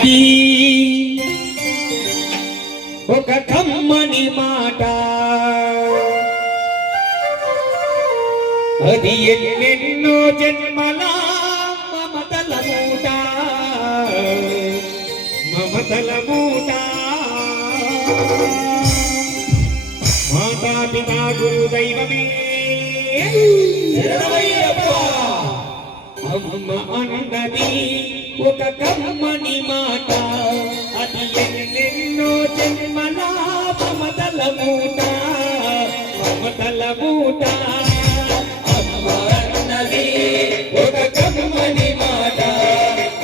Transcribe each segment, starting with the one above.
ఉన్నది. ఒక కమ్మని మాట. అది ఎన్నెన్నో జన్మల మమతల మూట. మమతల మూట. మాతా పితా గురు దైవమే అమ్మ అన్నది ఒక కమ్మని మాట. అది ఎన్నెన్నో జన్మల మమతల మూట మమతల మూట అమ్మ అన్నది ఒక కమ్మని మాట.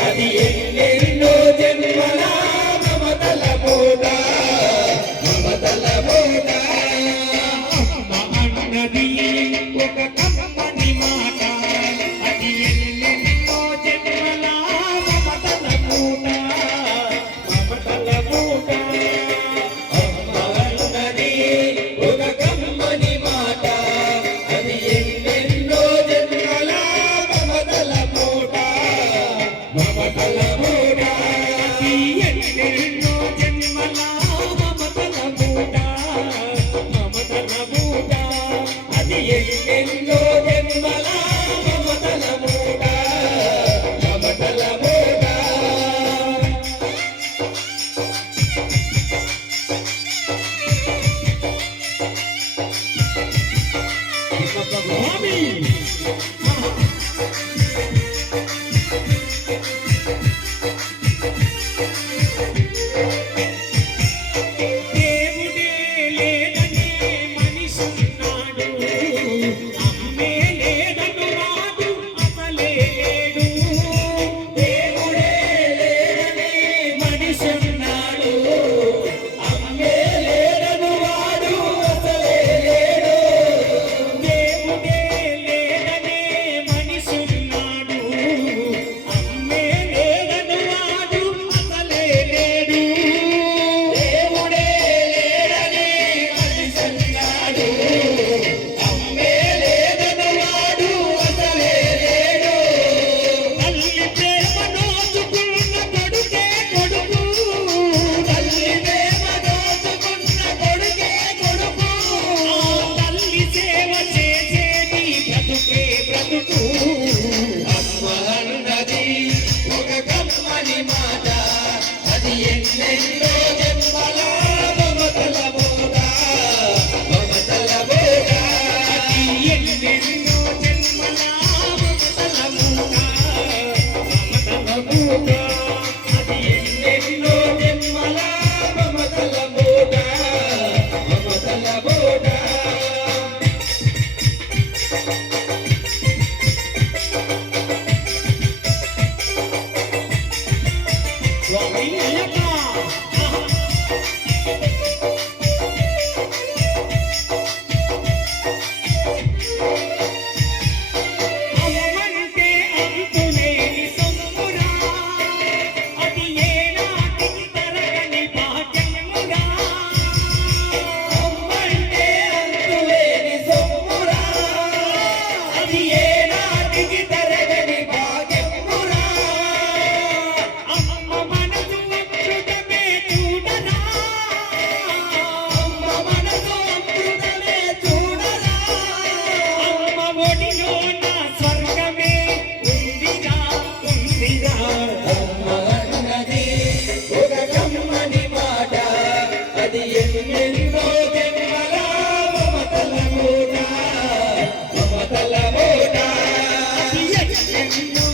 అది ఎన్నెన్నో జన్మల మమతల మూట ये की Thank you.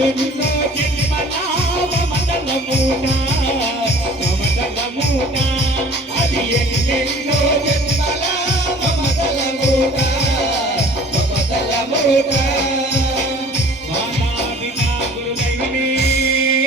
అది ఎన్నెన్నో